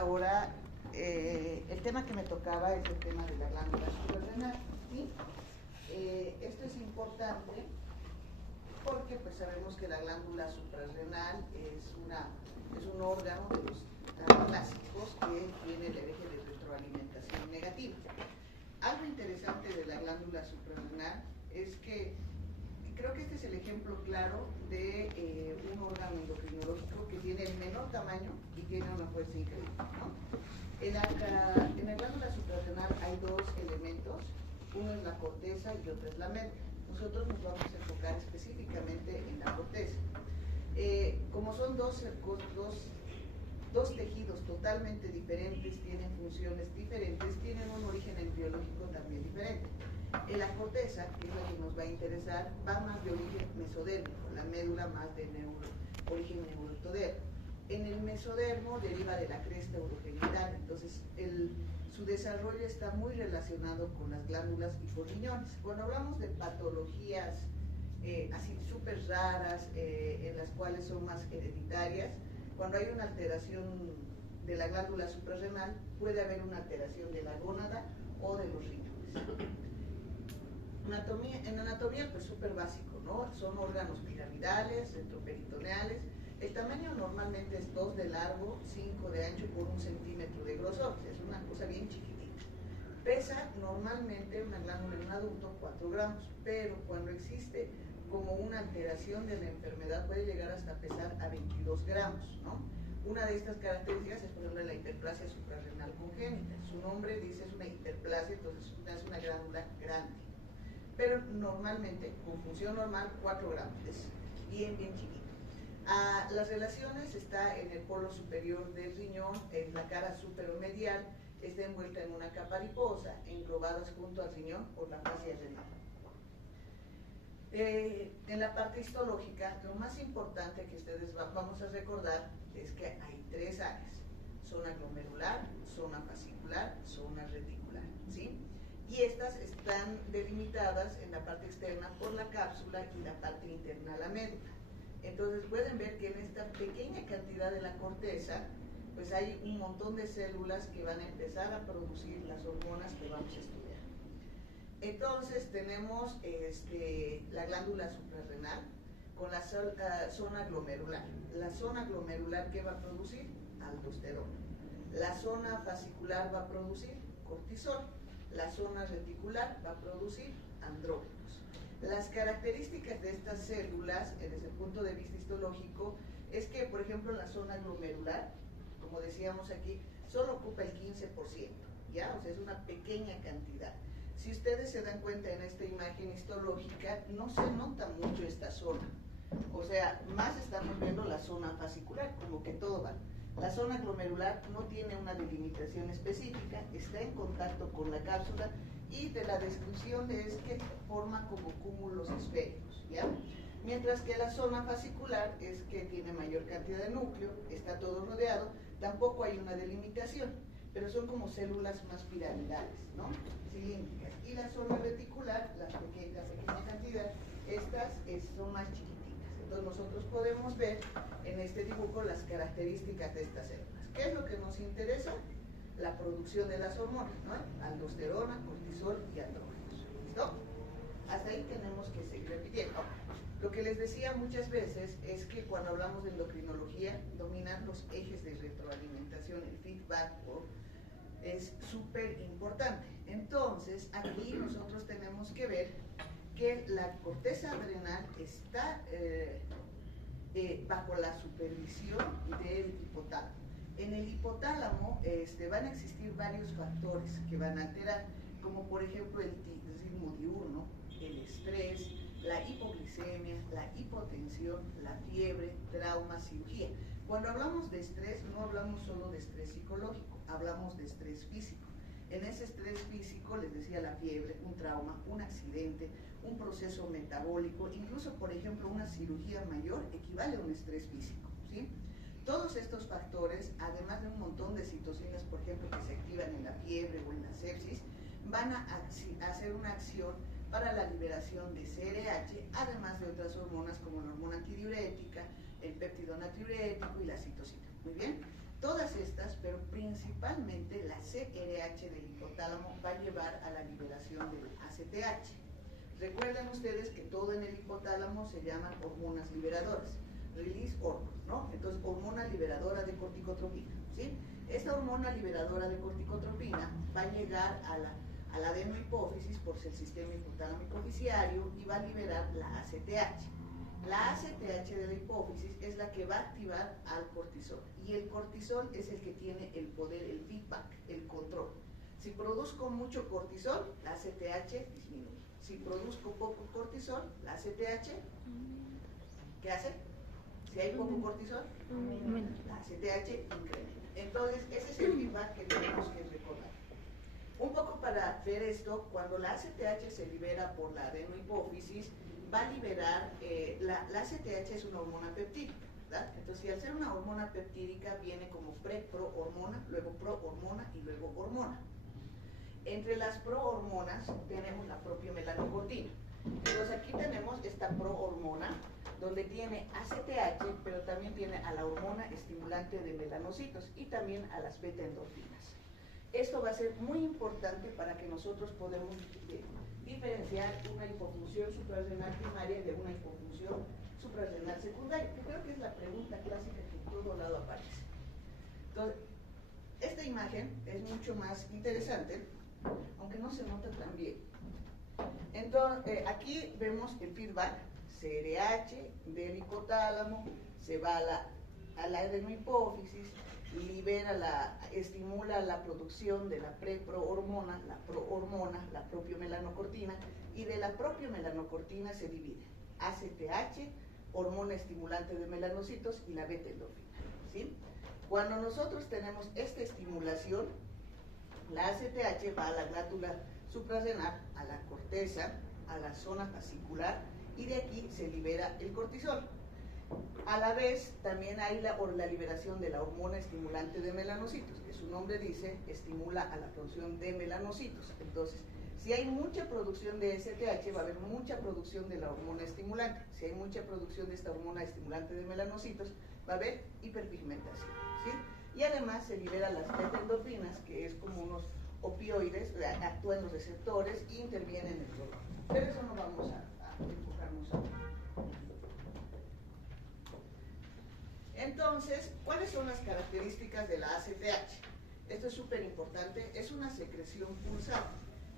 ahora, el tema que me tocaba es el tema de la glándula suprarrenal, ¿sí? Esto es importante porque pues sabemos que la glándula suprarrenal es un órgano de los clásicos que tiene el eje de retroalimentación negativa. Algo interesante de la glándula suprarrenal es que creo que este es el ejemplo claro de un órgano endocrinológico que tiene el menor tamaño y tiene una fuerza increíble, ¿no? En la glándula suprarrenal hay dos elementos, uno es la corteza y otro es la médula. Nosotros nos vamos a enfocar específicamente en la corteza. Como son dos tejidos totalmente diferentes, tienen funciones diferentes, tienen un origen biológico también diferente. En la corteza, que es la que nos va a interesar, va más de origen mesodérmico, la médula más de origen neuroectodérmico. En el mesodermo deriva de la cresta urogenital, entonces su desarrollo está muy relacionado con las glándulas y con riñones. Cuando hablamos de patologías así súper raras, en las cuales son más hereditarias, cuando hay una alteración de la glándula suprarrenal, puede haber una alteración de la gónada o de los riñones. En anatomía, pues súper básico, ¿no? Son órganos piramidales, retroperitoneales. El tamaño normalmente es 2 de largo, 5 de ancho por 1 centímetro de grosor. Es una cosa bien chiquitita. Pesa normalmente una glándula en un adulto 4 gramos, pero cuando existe como una alteración de la enfermedad puede llegar hasta pesar a 22 gramos, ¿no? Una de estas características es, por ejemplo, la hiperplasia suprarrenal congénita. Su nombre dice es una hiperplasia, entonces es una glándula grande. Pero normalmente, con función normal, 4 gramos, es bien chiquito. Las relaciones está en el polo superior del riñón, en la cara superomedial, está envuelta en una capa adiposa, englobadas junto al riñón por la fascia renal. En la parte histológica, lo más importante que ustedes vamos a recordar es que hay 3 áreas: zona glomerular, zona fascicular, zona reticular, ¿sí? Y estas están delimitadas en la parte externa por la cápsula y la parte interna la médula. Entonces pueden ver que en esta pequeña cantidad de la corteza, pues hay un montón de células que van a empezar a producir las hormonas que vamos a estudiar. Entonces tenemos la glándula suprarrenal con la zona glomerular. La zona glomerular, ¿qué va a producir? Aldosterona. La zona fascicular va a producir cortisol. La zona reticular va a producir andrógenos. Las características de estas células, desde el punto de vista histológico, es que, por ejemplo, en la zona glomerular, como decíamos aquí, solo ocupa el 15%, ¿ya? O sea, es una pequeña cantidad. Si ustedes se dan cuenta en esta imagen histológica, no se nota mucho esta zona. O sea, más estamos viendo la zona fascicular, como que todo va. La zona glomerular no tiene una delimitación específica, está en contacto con la cápsula y de la descripción es que forma como cúmulos esféricos, ¿ya? Mientras que la zona fascicular es que tiene mayor cantidad de núcleo, está todo rodeado, tampoco hay una delimitación, pero son como células más piramidales, ¿no? Cilíndricas. Y la zona reticular, la pequeña cantidad, estas son más chiquititas. Entonces nosotros podemos ver en este dibujo las características de estas células. ¿Qué es lo que nos interesa? La producción de las hormonas, ¿no? Aldosterona, cortisol y andrógenos. ¿Listo? Hasta ahí tenemos que seguir repitiendo. Lo que les decía muchas veces es que cuando hablamos de endocrinología dominan los ejes de retroalimentación, el feedback es súper importante. Entonces aquí nosotros tenemos que ver que la corteza adrenal está bajo la supervisión del hipotálamo. En el hipotálamo van a existir varios factores que van a alterar, como por ejemplo el ritmo diurno, el estrés, la hipoglicemia, la hipotensión, la fiebre, trauma, cirugía. Cuando hablamos de estrés, no hablamos solo de estrés psicológico, hablamos de estrés físico. En ese estrés físico, les decía, la fiebre, un trauma, un accidente, un proceso metabólico, incluso, por ejemplo, una cirugía mayor equivale a un estrés físico, ¿sí? Todos estos factores, además de un montón de citocinas, por ejemplo, que se activan en la fiebre o en la sepsis, van a hacer una acción para la liberación de CRH, además de otras hormonas como la hormona antidiurética, el péptido natriurético y la citocina. Muy bien. Todas estas, pero principalmente la CRH del hipotálamo va a llevar a la liberación del ACTH. Recuerden ustedes que todo en el hipotálamo se llaman hormonas liberadoras, release hormone, ¿no? Entonces, hormona liberadora de corticotropina, ¿sí? Esta hormona liberadora de corticotropina va a llegar a la adenohipófisis por el sistema hipotálamo hipoficiario y va a liberar la ACTH. La ACTH de la hipófisis es la que va a activar al cortisol, y el cortisol es el que tiene el poder, el feedback, el control. Si produzco mucho cortisol, la ACTH disminuye. Si produzco poco cortisol, la ACTH, ¿qué hace? Si hay poco cortisol, la ACTH incrementa. Entonces, ese es el feedback que tenemos que recordar. Un poco para ver esto, cuando la ACTH se libera por la adenohipófisis, va a liberar, la ACTH es una hormona peptídica, ¿verdad? Entonces, si al ser una hormona peptídica viene como prohormona, luego prohormona y luego hormona. Entre las prohormonas tenemos la propia melanocortina. Entonces, aquí tenemos esta prohormona, donde tiene ACTH, pero también tiene a la hormona estimulante de melanocitos y también a las beta-endorfinas. Esto va a ser muy importante para que nosotros podamos diferenciar una hipofunción suprarrenal primaria de una hipofunción suprarrenal secundaria, que creo que es la pregunta clásica que en todo lado aparece. Entonces, esta imagen es mucho más interesante, aunque no se nota tan bien. Entonces, aquí vemos el feedback CRH del hipotálamo, se va a la adenohipófisis, estimula la producción de la prohormona, la propia melanocortina, y de la propia melanocortina se divide ACTH, hormona estimulante de melanocitos, y la beta-endorfina, ¿sí? Cuando nosotros tenemos esta estimulación, la ACTH va a la glándula suprarrenal, a la corteza, a la zona fascicular, y de aquí se libera el cortisol. A la vez, también hay la liberación de la hormona estimulante de melanocitos, que su nombre dice, estimula a la producción de melanocitos. Entonces, si hay mucha producción de ACTH, va a haber mucha producción de la hormona estimulante. Si hay mucha producción de esta hormona estimulante de melanocitos, va a haber hiperpigmentación, ¿sí? Y además se liberan las beta-endorfinas, que es como unos opioides, actúan en los receptores y intervienen en el dolor. Pero eso no vamos a enfocarnos ahora. Entonces, ¿cuáles son las características de la ACTH? Esto es súper importante, es una secreción pulsada.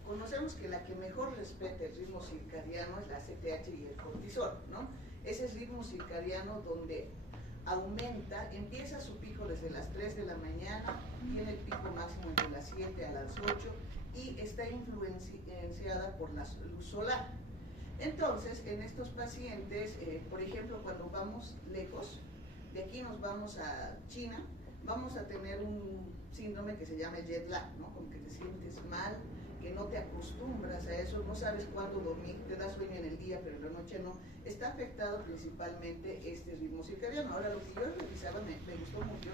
Conocemos que la que mejor respeta el ritmo circadiano es la ACTH y el cortisol, ¿no? Ese es ritmo circadiano donde aumenta, empieza su pico desde las 3 de la mañana, tiene el pico máximo entre las 7 a las 8 y está influenciada por la luz solar. Entonces, en estos pacientes, por ejemplo, cuando vamos lejos, de aquí nos vamos a China, vamos a tener un síndrome que se llama jet lag, ¿no? Como que te sientes mal, que no te acostumbras a eso, no sabes cuándo dormir, te da sueño en el día, pero en la noche no. Está afectado principalmente este ritmo circadiano. Ahora, lo que yo revisaba, me gustó mucho,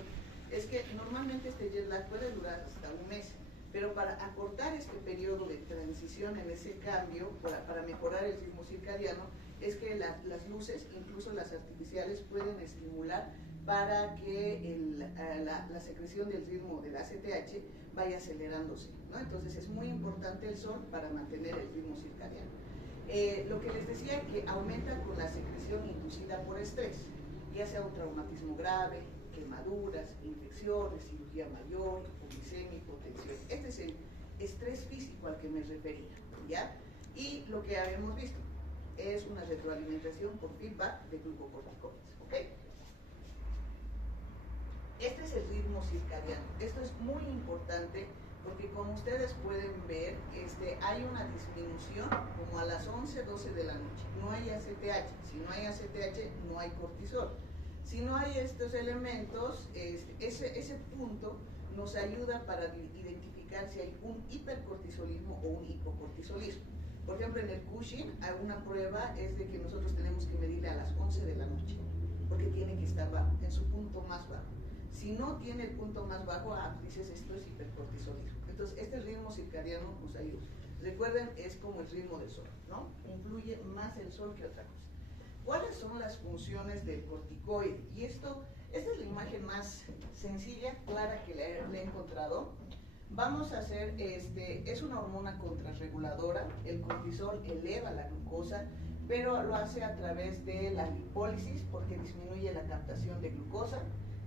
es que normalmente este jet lag puede durar hasta un mes, pero para acortar este periodo de transición en ese cambio, para mejorar el ritmo circadiano, es que las luces, incluso las artificiales, pueden estimular para que la secreción del ritmo del ACTH vaya acelerándose, ¿no? Entonces es muy importante el sol para mantener el ritmo circadiano. Lo que les decía, que aumenta con la secreción inducida por estrés, ya sea un traumatismo grave, quemaduras, infecciones, cirugía mayor, hipoglicemia, hipotensión. Este es el estrés físico al que me refería, ¿ya? Y lo que habíamos visto es una retroalimentación por feedback de glucocorticoides, ¿ok? Este es el ritmo circadiano. Esto es muy importante porque, como ustedes pueden ver, hay una disminución como a las 11, 12 de la noche. No hay ACTH. Si no hay ACTH, no hay cortisol. Si no hay estos elementos, ese punto nos ayuda para identificar si hay un hipercortisolismo o un hipocortisolismo. Por ejemplo, en el Cushing, una prueba es de que nosotros tenemos que medirle a las 11 de la noche, porque tiene que estar bajo, en su punto más bajo. Si no tiene el punto más bajo, dices, esto es hipercortisolismo. Entonces, este ritmo circadiano nos ayuda. Recuerden, es como el ritmo del sol, ¿no? Influye más el sol que otra cosa. ¿Cuáles son las funciones del corticoide? Y esto Esta es la imagen más sencilla, clara que le he encontrado. Vamos a hacer, es una hormona contrarreguladora, el cortisol eleva la glucosa, pero lo hace a través de la lipólisis porque disminuye la captación de glucosa,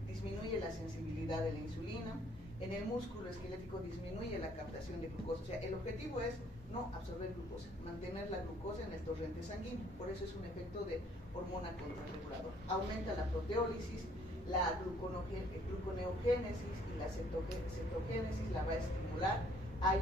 disminuye la sensibilidad de la insulina, en el músculo esquelético disminuye la captación de glucosa. O sea, el objetivo es no absorber glucosa, mantener la glucosa en el torrente sanguíneo, por eso es un efecto de hormona contrarreguladora. Aumenta la proteólisis, la gluconeogénesis y la cetogénesis la va a estimular. Hay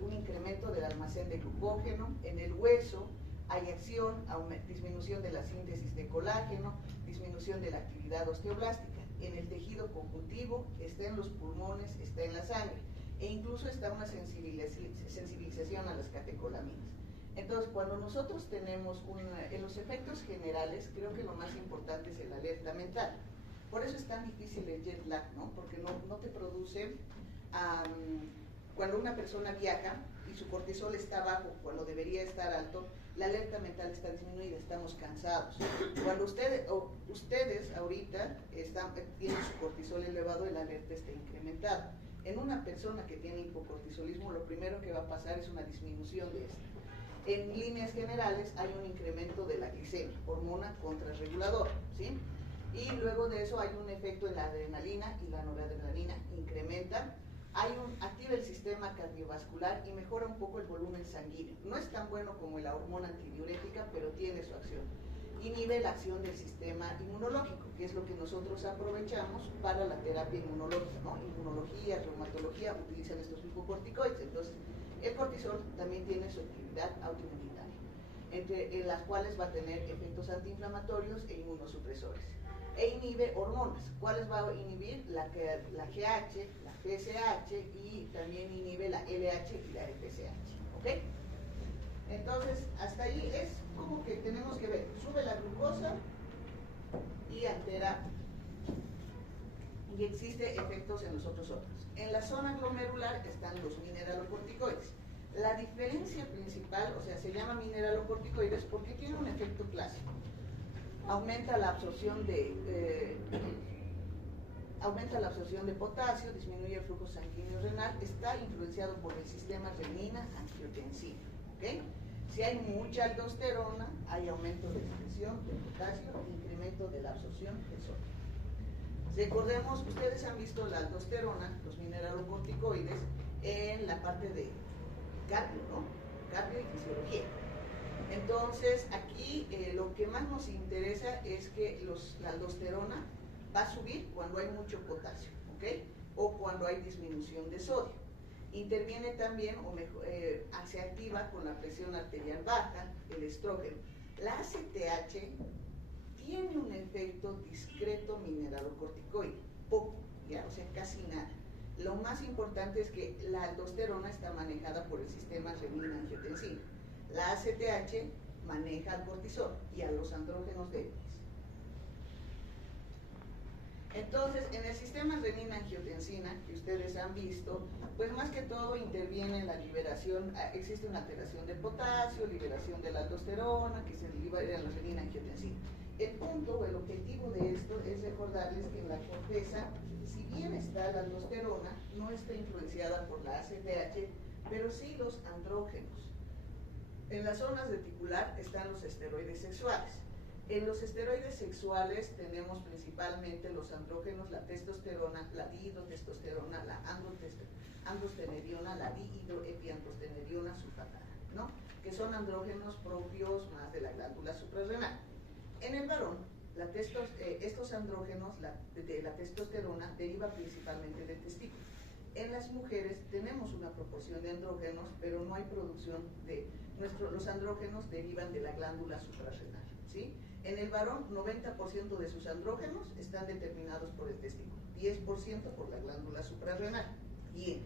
un incremento del almacén de glucógeno. En el hueso hay acción, disminución de la síntesis de colágeno, disminución de la actividad osteoblástica. En el tejido conjuntivo, está en los pulmones, está en la sangre, e incluso está una sensibilización a las catecolaminas. Entonces, cuando nosotros tenemos en los efectos generales, creo que lo más importante es el alerta mental. Por eso es tan difícil el jet lag, ¿no? Porque no te produce, cuando una persona viaja y su cortisol está bajo, cuando debería estar alto, la alerta mental está disminuida, estamos cansados. Cuando ustedes ahorita tienen su cortisol elevado, el alerta está incrementado. En una persona que tiene hipocortisolismo, lo primero que va a pasar es una disminución de esto. En líneas generales hay un incremento de la glicemia, hormona contrarreguladora, ¿sí? Y luego de eso hay un efecto en la adrenalina y la noradrenalina incrementa. Activa el sistema cardiovascular y mejora un poco el volumen sanguíneo. No es tan bueno como la hormona antidiurética, pero tiene su acción. Inhibe la acción del sistema inmunológico, que es lo que nosotros aprovechamos para la terapia inmunológica, ¿no? Inmunología, reumatología utilizan estos glucocorticoides. Entonces, el cortisol también tiene su actividad autoinmunitaria, en las cuales va a tener efectos antiinflamatorios e inmunosupresores. E inhibe hormonas. ¿Cuáles va a inhibir? La GH, la FSH y también inhibe la LH y la FSH. ¿Ok? Entonces, hasta ahí es como que tenemos que ver, sube la glucosa y altera, y existe efectos en los otros órganos. En la zona glomerular están los mineralocorticoides. La diferencia principal, o sea, se llama mineralocorticoides porque tiene un efecto clásico. Aumenta la absorción de potasio, disminuye el flujo sanguíneo renal, está influenciado por el sistema renina-angiotensina. ¿Okay? Si hay mucha aldosterona, hay aumento de expresión de potasio, incremento de la absorción de sodio. Recordemos, ustedes han visto la aldosterona, los mineralocorticoides, en la parte de cardio, ¿no? Cardio y fisiología. Entonces, aquí lo que más nos interesa es que la aldosterona va a subir cuando hay mucho potasio, ¿ok? O cuando hay disminución de sodio. Interviene también, se activa con la presión arterial baja, el estrógeno. La ACTH tiene un efecto discreto mineralocorticoide, poco, ¿ya? O sea, casi nada. Lo más importante es que la aldosterona está manejada por el sistema renina-angiotensina. La ACTH maneja al cortisol y a los andrógenos débiles. Entonces, en el sistema renina-angiotensina, que ustedes han visto, pues más que todo interviene en la liberación, existe una alteración del potasio, liberación de la aldosterona, que se libera en la renina-angiotensina. El punto o el objetivo de esto es recordarles que en la corteza, si bien está la aldosterona, no está influenciada por la ACTH, pero sí los andrógenos. En las zonas reticular están los esteroides sexuales. En los esteroides sexuales tenemos principalmente los andrógenos, la testosterona, la dihidrotestosterona, la androstenediona, la dihidroepiandrostenediona sulfatada, ¿no? Que son andrógenos propios más de la glándula suprarrenal. En el varón, estos andrógenos, de la testosterona, deriva principalmente del testículo. En las mujeres tenemos una proporción de andrógenos, pero no hay producción los andrógenos derivan de la glándula suprarrenal, ¿sí? En el varón, 90% de sus andrógenos están determinados por el testículo, 10% por la glándula suprarrenal. Bien,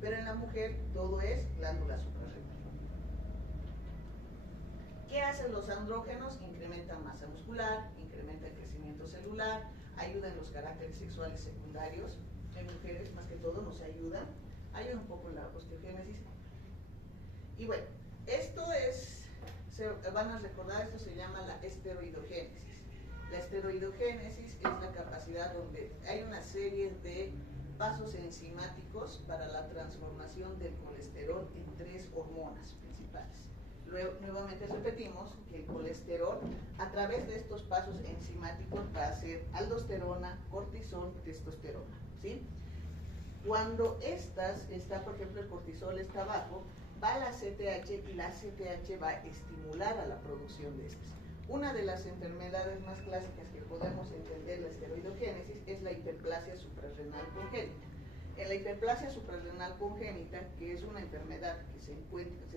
pero en la mujer todo es glándula suprarrenal. ¿Qué hacen los andrógenos? Incrementan masa muscular, incrementan el crecimiento celular, ayudan en los caracteres sexuales secundarios. En mujeres, más que todo, nos ayudan un poco en la osteogénesis. Y bueno, esto van a recordar, esto se llama la esteroidogénesis. La esteroidogénesis es la capacidad donde hay una serie de pasos enzimáticos para la transformación del colesterol en 3 hormonas principales. Luego, nuevamente repetimos que el colesterol, a través de estos pasos enzimáticos, va a ser aldosterona, cortisol, testosterona, ¿sí? Cuando está, por ejemplo, el cortisol está bajo, va a la ACTH y la ACTH va a estimular a la producción de estas. Una de las enfermedades más clásicas que podemos entender la esteroidogénesis es la hiperplasia suprarrenal congénita. En la hiperplasia suprarrenal congénita, que es una enfermedad que se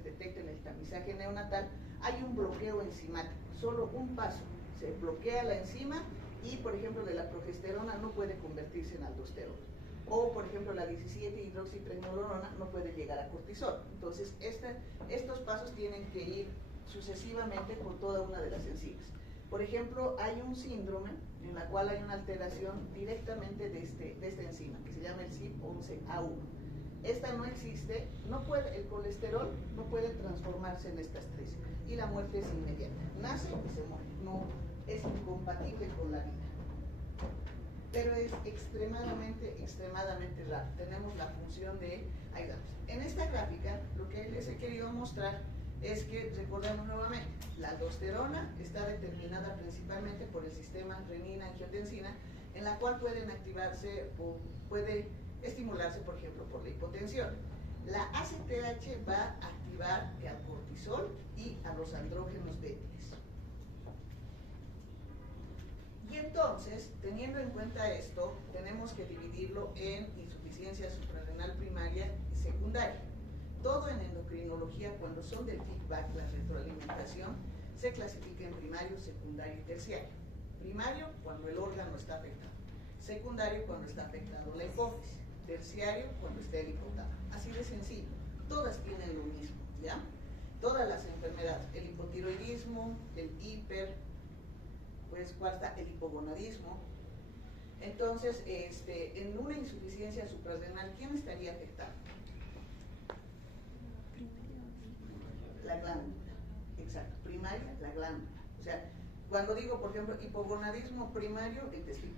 detecta en el tamizaje neonatal, hay un bloqueo enzimático, solo un paso, se bloquea la enzima y, por ejemplo, de la progesterona no puede convertirse en aldosterona. O, por ejemplo, la 17-hidroxipregnolona no puede llegar a cortisol. Entonces, estos pasos tienen que ir sucesivamente por toda una de las enzimas. Por ejemplo, hay un síndrome en la cual hay una alteración directamente de esta enzima, que se llama el CYP11A1. Esta no existe, el colesterol no puede transformarse en estas 3, y la muerte es inmediata. Nace y se muere, no es incompatible con la vida. Pero es extremadamente raro. Tenemos la función de ayudarnos. En esta gráfica, lo que les he querido mostrar es que, recordemos nuevamente, la aldosterona está determinada principalmente por el sistema renina-angiotensina, en la cual pueden activarse o puede estimularse, por ejemplo, por la hipotensión. La ACTH va a activar al cortisol y a los andrógenos débiles. Y entonces, teniendo en cuenta esto, tenemos que dividirlo en insuficiencia suprarrenal primaria y secundaria. Todo en endocrinología, cuando son del feedback, la retroalimentación, se clasifica en primario, secundario y terciario. Primario, cuando el órgano está afectado. Secundario, cuando está afectado la hipófisis. Terciario, cuando está el hipotálamo. Así de sencillo. Todas tienen lo mismo, ¿ya? Todas las enfermedades, el hipotiroidismo, el hiper, pues, ¿cuál está? El hipogonadismo. Entonces, en una insuficiencia suprarrenal, ¿quién estaría afectado? La glándula, exacto, primaria, la glándula. O sea, cuando digo, por ejemplo, hipogonadismo primario, el intestino.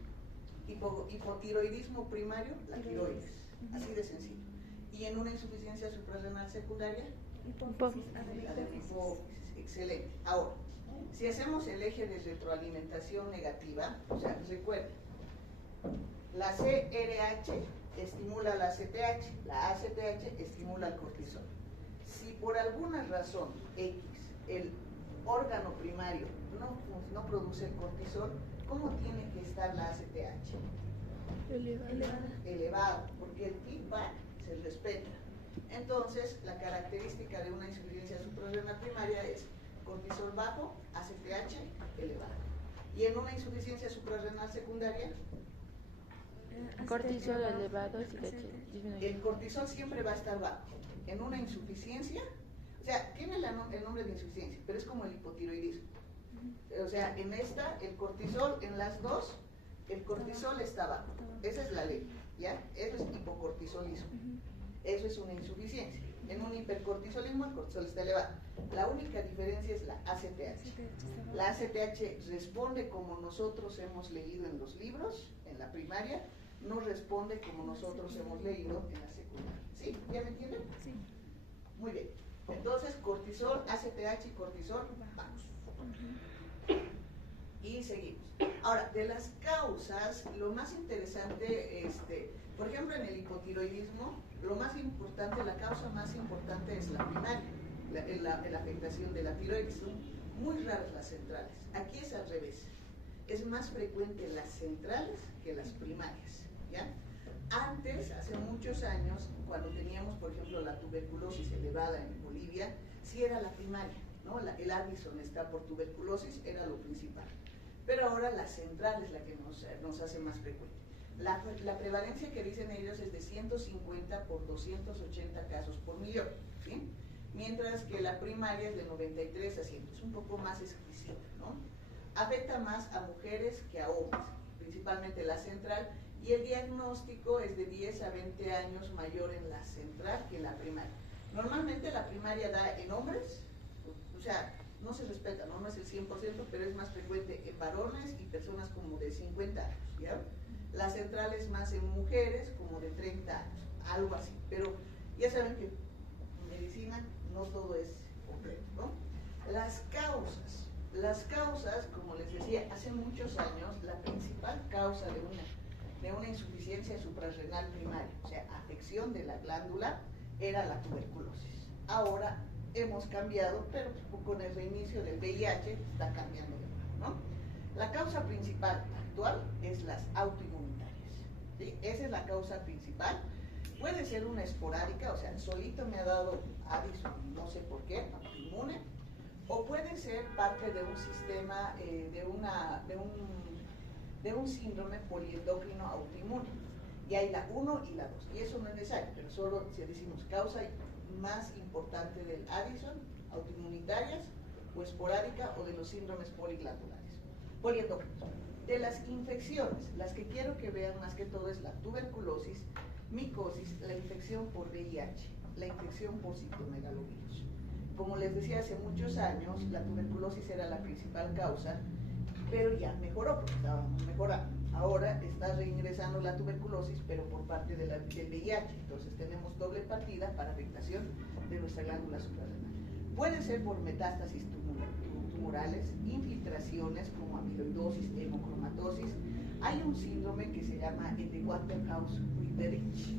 Hipotiroidismo primario, la tiroides. Así de sencillo. Y en una insuficiencia suprarrenal secundaria, la de hipófisis. Excelente. Ahora, si hacemos el eje de retroalimentación negativa, o sea, recuerden, la CRH estimula la ACTH, la ACTH estimula el cortisol. Si por alguna razón X, el órgano primario no produce el cortisol, ¿cómo tiene que estar la ACTH? Elevado, porque el feedback se respeta. Entonces, la característica de una insuficiencia suprarrenal primaria es cortisol bajo, ACTH elevado. Y en una insuficiencia suprarrenal secundaria, cortisol elevado, el cortisol siempre va a estar bajo. En una insuficiencia, o sea, tiene el nombre de insuficiencia, pero es como el hipotiroidismo. O sea, en esta, el cortisol, en las dos, el cortisol está bajo. Esa es la ley, ¿ya? Eso es hipocortisolismo. Eso es una insuficiencia. En un hipercortisolismo, el cortisol está elevado. La única diferencia es la ACTH. La ACTH responde como nosotros hemos leído en los libros, en la primaria, no responde como nosotros hemos leído en la secundaria. ¿Sí? ¿Ya me entienden? Sí. Muy bien. Entonces, cortisol, ACTH y cortisol, vamos. Y seguimos. Ahora, de las causas, lo más interesante, por ejemplo, en el hipotiroidismo, lo más importante, la causa más importante es la primaria, la afectación de la tiroides. Son muy raras las centrales. Aquí es al revés. Es más frecuente las centrales que las primarias, ¿ya? Antes, hace muchos años, cuando teníamos, por ejemplo, la tuberculosis elevada en Bolivia, sí era la primaria, ¿no? El Addison está por tuberculosis, era lo principal. Pero ahora la central es la que nos hace más frecuente. La prevalencia que dicen ellos es de 150 por 280 casos por millón, ¿sí? Mientras que la primaria es de 93 a 100, es un poco más exquisita, ¿no? Afecta más a mujeres que a hombres, principalmente la central, y el diagnóstico es de 10 a 20 años mayor en la central que en la primaria. Normalmente la primaria da en hombres, o sea, no se respeta, no es el 100%, pero es más frecuente en varones y personas como de 50 años, ¿ya? La central es más en mujeres como de 30 años, algo así, pero ya saben que en medicina no todo es completo, ¿no? Las causas, como les decía, hace muchos años, la principal causa de una insuficiencia suprarrenal primaria, o sea, afección de la glándula, era la tuberculosis. Ahora hemos cambiado, pero con el reinicio del VIH está cambiando de nuevo, ¿no? La causa principal actual es las autoinmunitarias, ¿sí? Esa es la causa principal. Puede ser una esporádica, o sea, solito me ha dado Addison, no sé por qué, autoinmune, o puede ser parte de un sistema, de un síndrome poliendocrino autoinmune. Y hay la 1 y la 2, y eso no es necesario, pero solo si decimos causa más importante del Addison, autoinmunitarias, o esporádica, o de los síndromes poliglandulares, poliendocrinos. De las infecciones, las que quiero que vean más que todo es la tuberculosis, micosis, la infección por VIH, la infección por citomegalovirus. Como les decía, hace muchos años la tuberculosis era la principal causa, pero ya mejoró, porque estábamos mejorando. Ahora está reingresando la tuberculosis, pero por parte del VIH. Entonces tenemos doble partida para afectación de nuestra glándula suprarrenal. Puede ser por metástasis tumorales, infiltraciones como amiloidosis, hemocromatosis. Hay un síndrome que se llama el de Waterhouse-Friedrich,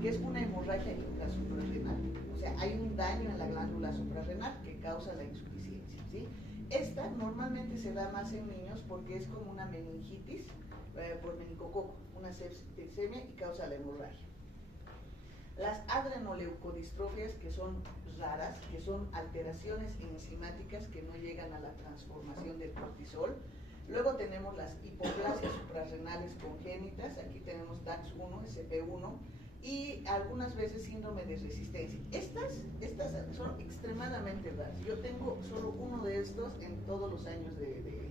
que es una hemorragia intrasuprarrenal. O sea, hay un daño en la glándula suprarrenal que causa la insuficiencia, ¿sí? Esta normalmente se da más en niños porque es como una meningitis por meningococo, una septicemia, y causa la hemorragia. Las adrenoleucodistrofias, que son raras, que son alteraciones enzimáticas que no llegan a la transformación del cortisol. Luego tenemos las hipoplasias suprarrenales congénitas, aquí tenemos DAX1, SP1, y algunas veces síndrome de resistencia. Estas son extremadamente raras. Yo tengo solo uno de estos en todos los años de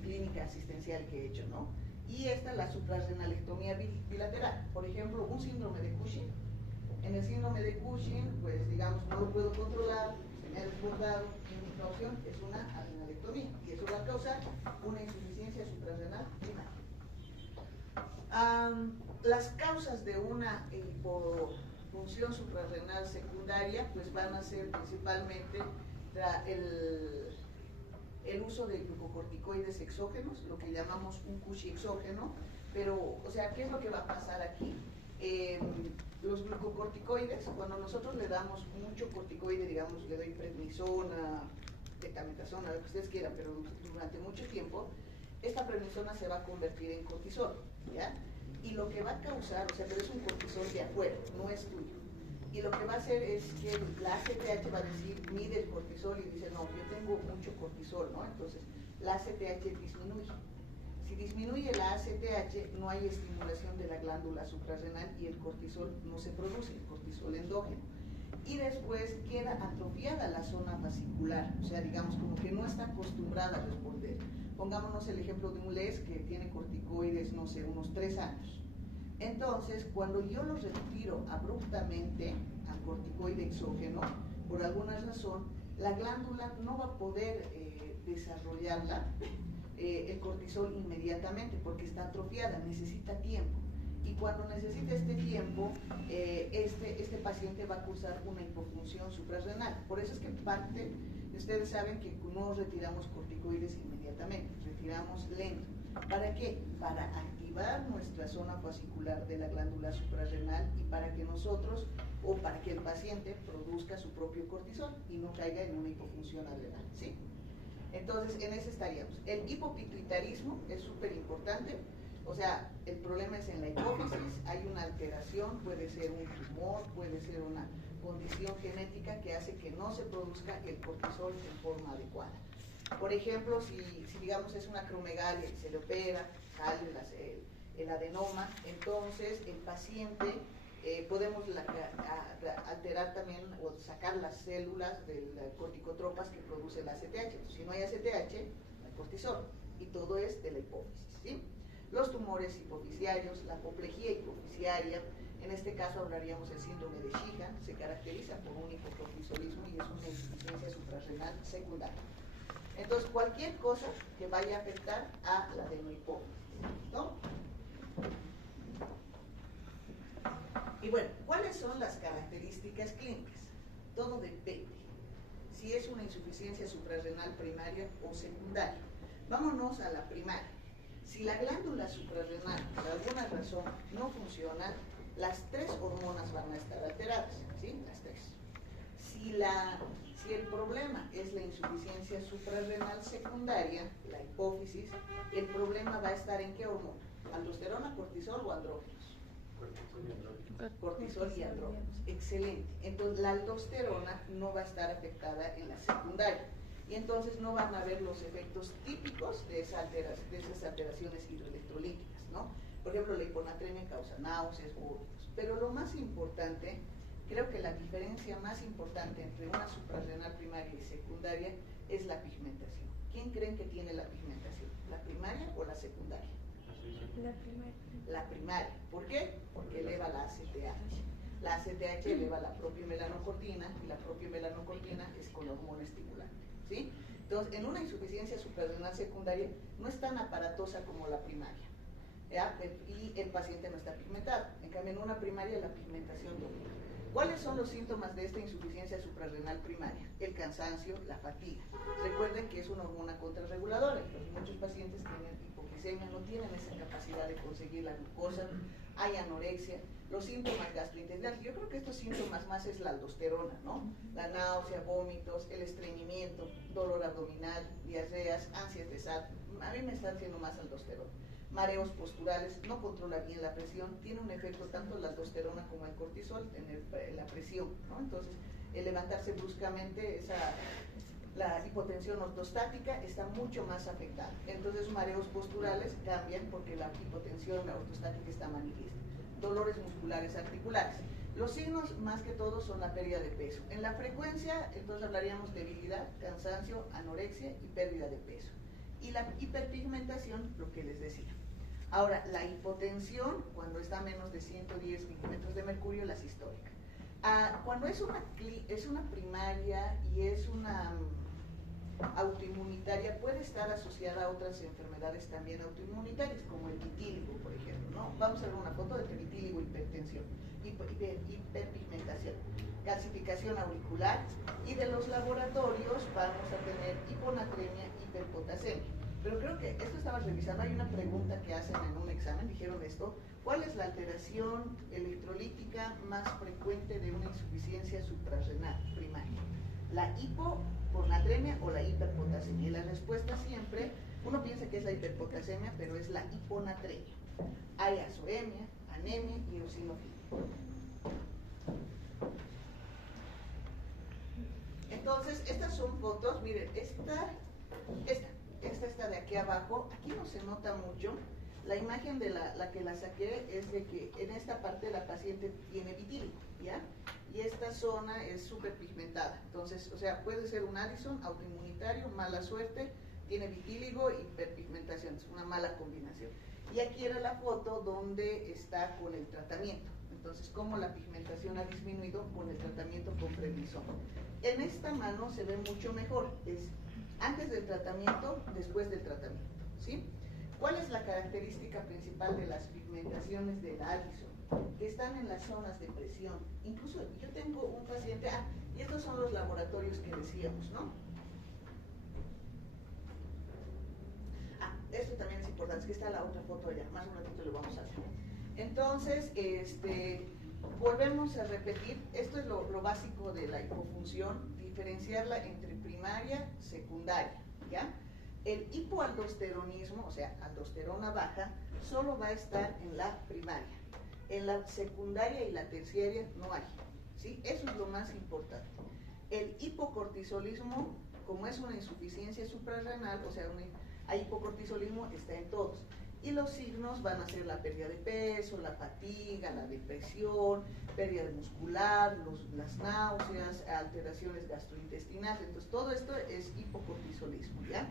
clínica asistencial que he hecho, ¿no? Y esta, la suprarrenalectomía bilateral. Por ejemplo, un síndrome de Cushing. En el síndrome de Cushing, pues digamos, no lo puedo controlar, se me ha desbordado, y mi opción es una adrenalectomía, y eso va a causar una insuficiencia suprarrenal primaria. Las causas de una hipofunción suprarrenal secundaria pues van a ser principalmente el uso de glucocorticoides exógenos, lo que llamamos un Cushing exógeno, pero, o sea, ¿qué es lo que va a pasar aquí? Los glucocorticoides, cuando nosotros le damos mucho corticoide, digamos, le doy prednisona, dexametasona, lo que ustedes quieran, pero durante mucho tiempo, esta prednisona se va a convertir en cortisol, ¿ya? Y lo que va a causar, o sea, pero es un cortisol de afuera, no es tuyo. Y lo que va a hacer es que la ACTH va a decir, mide el cortisol y dice, no, yo tengo mucho cortisol, ¿no? Entonces, la ACTH disminuye. Si disminuye la ACTH, no hay estimulación de la glándula suprarrenal y el cortisol no se produce, el cortisol endógeno. Y después queda atrofiada la zona fascicular, o sea, digamos, como que no está acostumbrada a responder. Pongámonos el ejemplo de un LES que tiene corticoides, no sé, unos 3 años. Entonces, cuando yo lo retiro abruptamente al corticoide exógeno, por alguna razón, la glándula no va a poder desarrollarla, el cortisol inmediatamente, porque está atrofiada, necesita tiempo. Y cuando necesita este tiempo, este paciente va a cursar una hipofunción suprarrenal. Por eso es que ustedes saben que no retiramos corticoides inmediatamente, retiramos lento. ¿Para qué? Para activar nuestra zona fascicular de la glándula suprarrenal y para que nosotros, o para que el paciente produzca su propio cortisol y no caiga en una hipofunción adrenal, ¿sí? Entonces, en ese estaríamos. El hipopituitarismo es súper importante. O sea, el problema es en la hipófisis, hay una alteración, puede ser un tumor, puede ser una condición genética que hace que no se produzca el cortisol en forma adecuada. Por ejemplo, si digamos es una acromegalia y se le opera, sale el adenoma, entonces el paciente podemos alterar también o sacar las células de las corticotropas que produce la ACTH. Entonces, si no hay ACTH, no hay cortisol, y todo es de la hipófisis, ¿sí? Los tumores hipofisiarios, la apoplejía hipofisiaria, en este caso hablaríamos del síndrome de Sheehan, se caracteriza por un hipotropismo hipocortisolismo y es una insuficiencia suprarrenal secundaria. Entonces, cualquier cosa que vaya a afectar a la adenohipófisis, ¿no? Y bueno, ¿cuáles son las características clínicas? Todo depende si es una insuficiencia suprarrenal primaria o secundaria. Vámonos a la primaria. Si la glándula suprarrenal por alguna razón no funciona, las tres hormonas van a estar alteradas, ¿sí? Las tres. Si el problema es la insuficiencia suprarrenal secundaria, la hipófisis, el problema va a estar en qué hormona, aldosterona, cortisol o andrógenos. Cortisol y andrógenos. Excelente. Entonces la aldosterona no va a estar afectada en la secundaria y entonces no van a haber los efectos típicos de esas alteraciones hidroelectrolíticas, ¿no? Por ejemplo, la hiponatremia causa náuseas, vómitos. Pero lo más importante, creo que la diferencia más importante entre una suprarrenal primaria y secundaria es la pigmentación. ¿Quién creen que tiene la pigmentación? ¿La primaria o la secundaria? La primaria. La primaria. ¿Por qué? Porque eleva la ACTH. La ACTH eleva la propia melanocortina y la propia melanocortina es con hormona estimulante, ¿sí? Entonces, en una insuficiencia suprarrenal secundaria no es tan aparatosa como la primaria, ¿ya? Y el paciente no está pigmentado. En cambio, en una primaria la pigmentación domina. ¿Cuáles son los síntomas de esta insuficiencia suprarrenal primaria? El cansancio, la fatiga. Recuerden que es una hormona contrarreguladora. Entonces, muchos pacientes tienen hipoglicemia, no tienen esa capacidad de conseguir la glucosa, hay anorexia, los síntomas gastrointestinales. Yo creo que estos síntomas más es la aldosterona, ¿no? La náusea, vómitos, el estreñimiento, dolor abdominal, diarreas, ansias de sal. A mí me está haciendo más aldosterona. Mareos posturales, no controla bien la presión, tiene un efecto tanto la aldosterona como el cortisol en la presión, ¿no? Entonces, el levantarse bruscamente, la hipotensión ortostática está mucho más afectada. Entonces, mareos posturales cambian porque la hipotensión ortostática está manifiesta. Dolores musculares articulares. Los signos, más que todo, son la pérdida de peso. En la frecuencia, entonces hablaríamos debilidad, cansancio, anorexia y pérdida de peso. Y la hiperpigmentación, lo que les decía. Ahora, la hipotensión, cuando está a menos de 110 milímetros de mercurio, la sistólica. Cuando es una primaria y es una autoinmunitaria, puede estar asociada a otras enfermedades también autoinmunitarias, como el vitíligo, por ejemplo, ¿no? Vamos a ver una foto de vitíligo, hipertensión, hiperpigmentación, calcificación auricular, y de los laboratorios vamos a tener hiponatremia, hiperpotasemia. Pero creo que esto estaba revisando, hay una pregunta que hacen en un examen, dijeron esto: ¿cuál es la alteración electrolítica más frecuente de una insuficiencia suprarrenal primaria? ¿La hiponatremia o la hiperpotasemia? Y la respuesta siempre, uno piensa que es la hiperpotasemia, pero es la hiponatremia. Hay azoemia, anemia y eosinofilia. Entonces, estas son fotos, miren, esta está de aquí abajo, aquí no se nota mucho. La imagen de la que la saqué es de que en esta parte la paciente tiene vitíligo, ¿ya? Y esta zona es súper pigmentada. Entonces, o sea, puede ser un Addison, autoinmunitario, mala suerte, tiene vitíligo y hiperpigmentación, es una mala combinación. Y aquí era la foto donde está con el tratamiento. Entonces, cómo la pigmentación ha disminuido con el tratamiento con prednisona. En esta mano se ve mucho mejor, es antes del tratamiento, después del tratamiento, ¿sí? ¿Cuál es la característica principal de las pigmentaciones del Addison? Que están en las zonas de presión. Incluso yo tengo un paciente, y estos son los laboratorios que decíamos, ¿no? Esto también es importante, es que está la otra foto allá, más un ratito lo vamos a hacer. Entonces, volvemos a repetir, esto es lo básico de la hipofunción, diferenciarla entre primaria, secundaria, ¿ya? El hipoaldosteronismo, o sea, aldosterona baja, solo va a estar en la primaria. En la secundaria y la terciaria no hay, ¿sí? Eso es lo más importante. El hipocortisolismo, como es una insuficiencia suprarrenal, o sea, hay hipocortisolismo, está en todos. Y los signos van a ser la pérdida de peso, la fatiga, la depresión, pérdida muscular, las náuseas, alteraciones gastrointestinales. Entonces, todo esto es hipocortisolismo, ¿ya?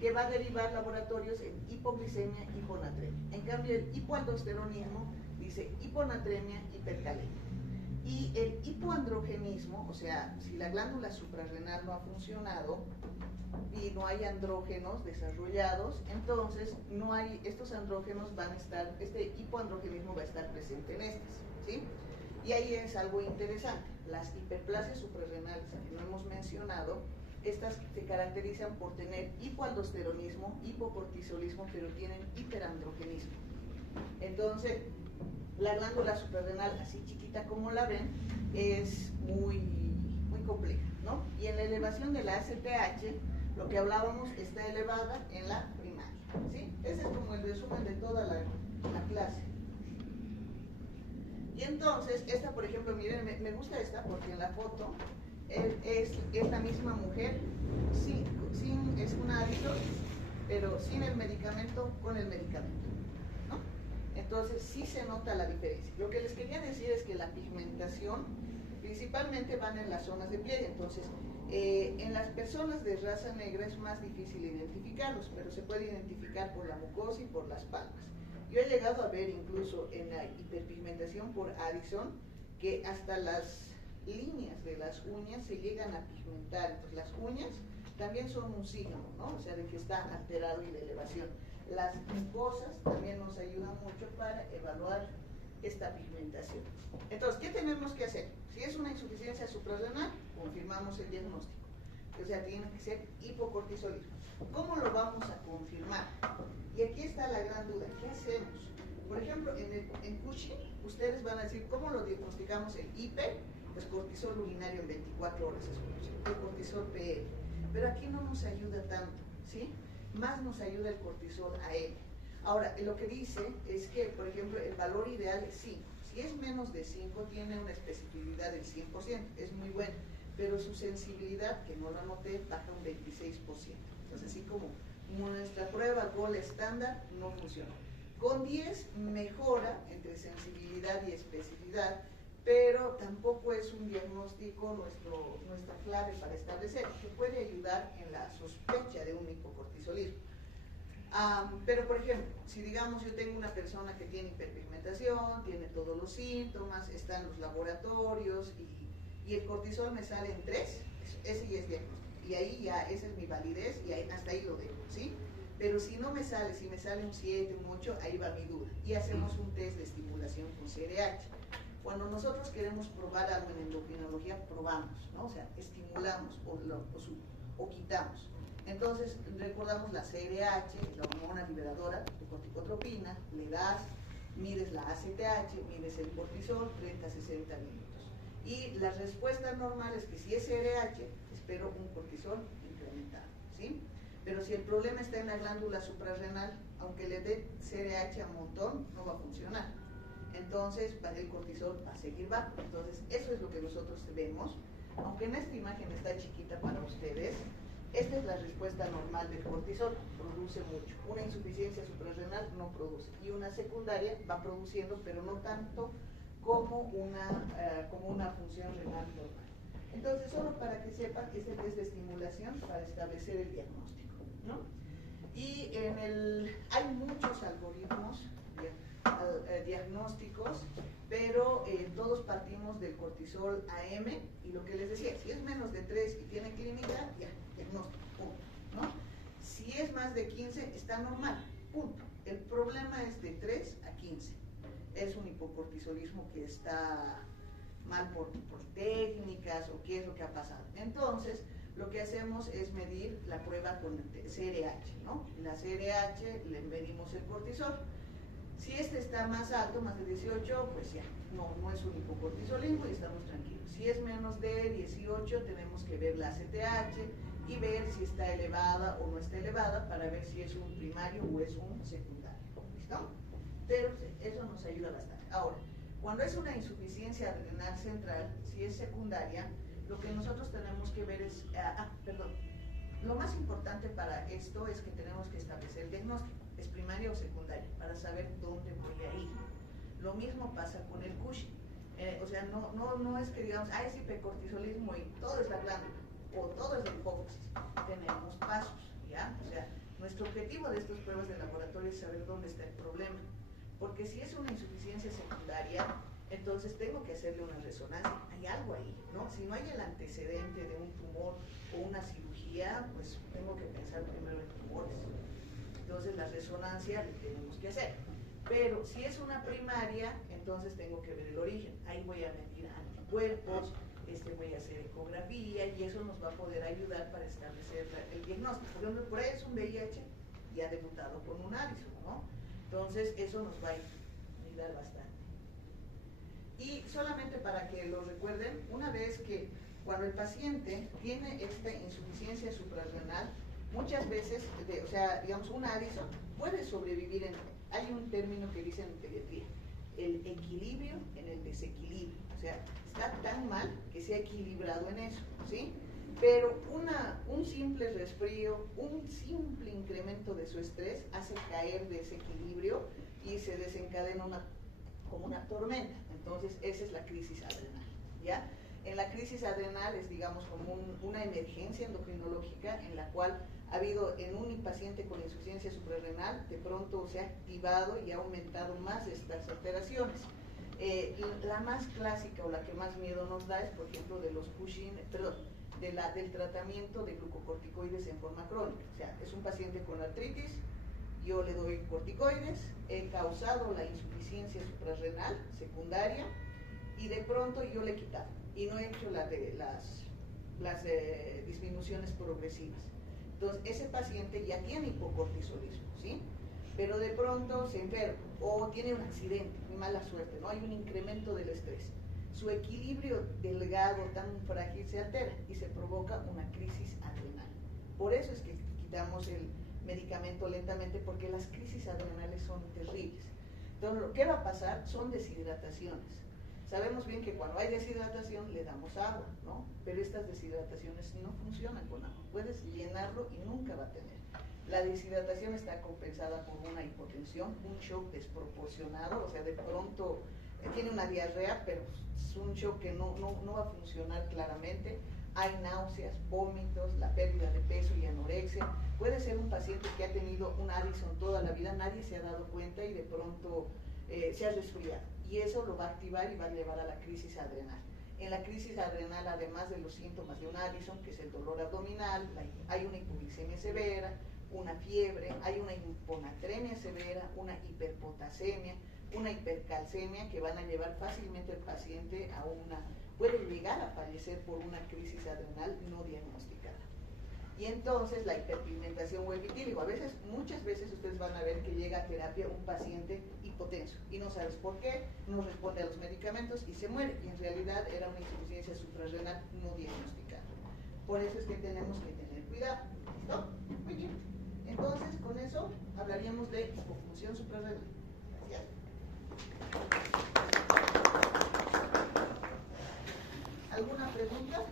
Que va a derivar laboratorios en hipoglicemia, hiponatremia. En cambio, el hipoaldosteronismo dice hiponatremia, hipercalemia. Y el hipoandrogenismo, o sea, si la glándula suprarrenal no ha funcionado y no hay andrógenos desarrollados, entonces no hay, estos andrógenos van a estar, este hipoandrogenismo va a estar presente en estas, ¿sí? Y ahí es algo interesante, las hiperplasias suprarrenales que no hemos mencionado, estas se caracterizan por tener hipoaldosteronismo, hipocortisolismo, pero tienen hiperandrogenismo. Entonces, la glándula suprarrenal, así chiquita como la ven, es muy compleja, ¿no? Y en la elevación de la ACTH, lo que hablábamos está elevada en la primaria, ¿sí? Ese es como el resumen de toda la clase. Y entonces, esta por ejemplo, miren, me gusta esta porque en la foto es la misma mujer, es un hábito, pero sin el medicamento, con el medicamento, ¿no? Entonces sí se nota la diferencia. Lo que les quería decir es que la pigmentación principalmente van en las zonas de piel, entonces en las personas de raza negra es más difícil identificarlos, pero se puede identificar por la mucosa y por las palmas. Yo he llegado a ver incluso en la hiperpigmentación por Addison que hasta las líneas de las uñas se llegan a pigmentar, entonces las uñas también son un signo, ¿no? O sea, de que está alterado y de elevación. Las mucosas también nos ayudan mucho para evaluar esta pigmentación. Entonces, ¿qué tenemos que hacer? Si es una insuficiencia suprarrenal, confirmamos el diagnóstico. O sea, tiene que ser hipocortisolismo. ¿Cómo lo vamos a confirmar? Y aquí está la gran duda, ¿qué hacemos? Por ejemplo, en Cushing, ustedes van a decir, ¿cómo lo diagnosticamos el hiper? Pues cortisol urinario en 24 horas es el cortisol PL. Pero aquí no nos ayuda tanto, ¿sí? Más nos ayuda el cortisol AM. Ahora, lo que dice es que, por ejemplo, el valor ideal es 5. Si es menos de 5, tiene una especificidad del 100%, es muy bueno, pero su sensibilidad, que no lo anoté, baja un 26%. Entonces, así como nuestra prueba GOL estándar no funciona. Con 10 mejora entre sensibilidad y especificidad, pero tampoco es un diagnóstico nuestra clave para establecer, que puede ayudar en la sospecha de un hipocortisolismo. Pero por ejemplo, si digamos yo tengo una persona que tiene hiperpigmentación, tiene todos los síntomas, están los laboratorios y el cortisol me sale en 3, ese ya es diagnóstico. Y ahí ya, esa es mi validez y ahí, hasta ahí lo dejo, ¿sí? Pero si no me sale, si me sale un 7, un 8, ahí va mi duda. Y hacemos un test de estimulación con CRH. Cuando nosotros queremos probar algo en endocrinología, probamos, ¿no? O sea, estimulamos o quitamos. Entonces, recordamos la CRH, la hormona liberadora de corticotropina, le das, mides la ACTH, mides el cortisol, 30 a 60 minutos. Y la respuesta normal es que si es CRH, espero un cortisol incrementado, ¿sí? Pero si el problema está en la glándula suprarrenal, aunque le dé CRH a un montón, no va a funcionar. Entonces, el cortisol va a seguir bajo. Entonces, eso es lo que nosotros vemos. Aunque en esta imagen está chiquita para ustedes, esta es la respuesta normal del cortisol, produce mucho. Una insuficiencia suprarrenal no produce. Y una secundaria va produciendo, pero no tanto como una función renal normal. Entonces, solo para que sepan, este test de estimulación para establecer el diagnóstico, ¿no? Y hay muchos algoritmos diagnósticos, pero todos partimos del cortisol AM y lo que les decía, si es menos de 3 y tiene clínica, ya, diagnóstico, punto, ¿no? Si es más de 15, está normal, punto. El problema es de 3 a 15. Es un hipocortisolismo que está mal por técnicas o qué es lo que ha pasado. Entonces, lo que hacemos es medir la prueba con CRH, ¿no? La CRH le medimos el cortisol. Si este está más alto, más de 18, pues ya, no es un hipocortisolismo y estamos tranquilos. Si es menos de 18, tenemos que ver la ACTH y ver si está elevada o no está elevada para ver si es un primario o es un secundario, ¿listo? Pero eso nos ayuda bastante. Ahora, cuando es una insuficiencia renal central, si es secundaria, lo que nosotros tenemos que ver es, lo más importante para esto es que tenemos que establecer el diagnóstico. ¿Es primaria o secundaria? Para saber dónde voy a ir. Lo mismo pasa con el Cushing. O sea, no es que digamos, es hipercortisolismo y todo es la glándula, o todo es la hipófisis. Tenemos pasos, ¿ya? O sea, nuestro objetivo de estas pruebas de laboratorio es saber dónde está el problema. Porque si es una insuficiencia secundaria, entonces tengo que hacerle una resonancia. Hay algo ahí, ¿no? Si no hay el antecedente de un tumor o una cirugía, pues tengo que pensar primero en tumores. Entonces la resonancia la tenemos que hacer. Pero si es una primaria, entonces tengo que ver el origen. Ahí voy a medir anticuerpos, voy a hacer ecografía y eso nos va a poder ayudar para establecer el diagnóstico. Por ejemplo, por ahí es un VIH y ha debutado con un Addison, ¿no? Entonces eso nos va a ayudar bastante. Y solamente para que lo recuerden, una vez que cuando el paciente tiene esta insuficiencia suprarrenal, muchas veces, o sea, digamos, un Addison puede sobrevivir hay un término que dicen en pediatría, el equilibrio en el desequilibrio. O sea, está tan mal que se ha equilibrado en eso, ¿sí? Pero un simple resfrío, un simple incremento de su estrés hace caer de ese equilibrio y se desencadena como una tormenta. Entonces, esa es la crisis adrenal, ¿ya? En la crisis adrenal es, digamos, como una emergencia endocrinológica en la cual ha habido en un paciente con insuficiencia suprarrenal, de pronto se ha activado y ha aumentado más estas alteraciones. La más clásica o la que más miedo nos da es, por ejemplo, de los Cushing, del tratamiento de glucocorticoides en forma crónica. O sea, es un paciente con artritis, yo le doy corticoides, he causado la insuficiencia suprarrenal secundaria y de pronto yo le he quitado y no he hecho las disminuciones progresivas. Entonces, ese paciente ya tiene hipocortisolismo, ¿sí? Pero de pronto se enferma o tiene un accidente, muy mala suerte, ¿no? Hay un incremento del estrés. Su equilibrio delgado tan frágil se altera y se provoca una crisis adrenal. Por eso es que quitamos el medicamento lentamente, porque las crisis adrenales son terribles. Entonces, lo que va a pasar son deshidrataciones. Sabemos bien que cuando hay deshidratación le damos agua, ¿no? Pero estas deshidrataciones no funcionan con agua. Puedes llenarlo y nunca va a tener. La deshidratación está compensada por una hipotensión, un shock desproporcionado, o sea, de pronto tiene una diarrea, pero es un shock que no va a funcionar claramente. Hay náuseas, vómitos, la pérdida de peso y anorexia. Puede ser un paciente que ha tenido un Addison toda la vida, nadie se ha dado cuenta y de pronto se ha resfriado. Y eso lo va a activar y va a llevar a la crisis adrenal. En la crisis adrenal, además de los síntomas de un Addison, que es el dolor abdominal, hay una hipoglicemia severa, una fiebre, hay una hiponatremia severa, una hiperpotasemia, una hipercalcemia que van a llevar fácilmente al paciente puede llegar a fallecer por una crisis adrenal no diagnosticada. Y entonces la hiperpigmentación o el vitíligo. Muchas veces ustedes van a ver que llega a terapia un paciente hipotenso y no sabes por qué, no responde a los medicamentos y se muere. Y en realidad era una insuficiencia suprarrenal no diagnosticada. Por eso es que tenemos que tener cuidado. ¿Listo? Muy bien. Entonces, con eso hablaríamos de hipofunción suprarrenal. Gracias. ¿Alguna pregunta?